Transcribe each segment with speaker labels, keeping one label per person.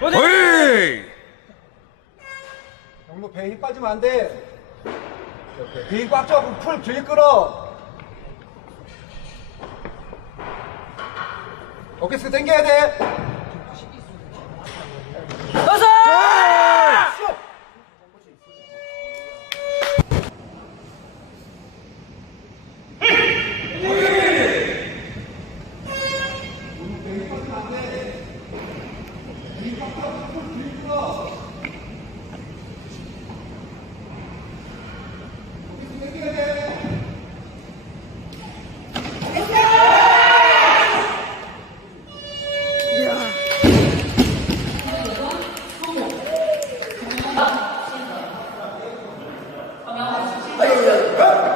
Speaker 1: 어이!
Speaker 2: 영로 배에 힘 빠지면 안 돼. 이렇게. 배꽉 잡고 풀 길게 끌어. 어깨 쓰고 당겨야 돼.
Speaker 1: 어이!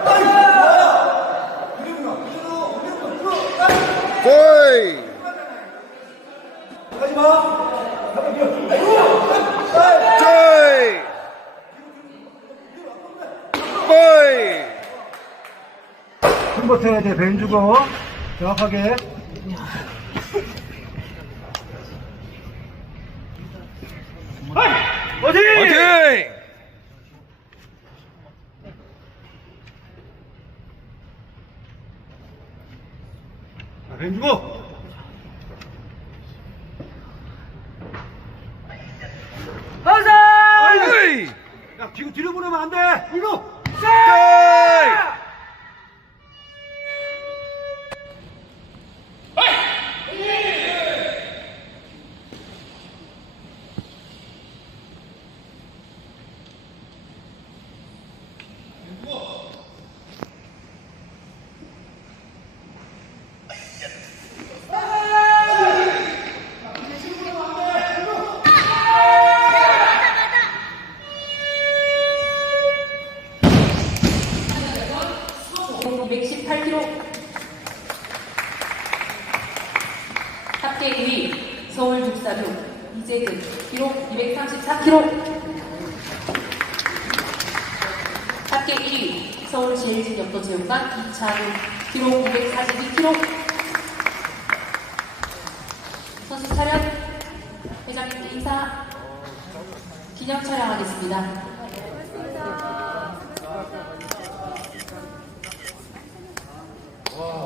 Speaker 2: 밀어.
Speaker 1: 어이! 어이!
Speaker 2: 힘 버텨야 돼. 벤 주고. 정확하게.
Speaker 1: 화이팅!
Speaker 2: 자, 벤 주고.
Speaker 1: 어이!
Speaker 2: 야, 뒤로 뒤로 보내면 안 돼. 이거.
Speaker 1: 어이!
Speaker 3: 공로 118kg. 합계 2위 서울 육사교 이재근 기록 234kg. 합계 1위 서울 제일진역도체육관 이찬우 기록 242kg. 선수 차렷 회장님들 인사 기념 촬영하겠습니다.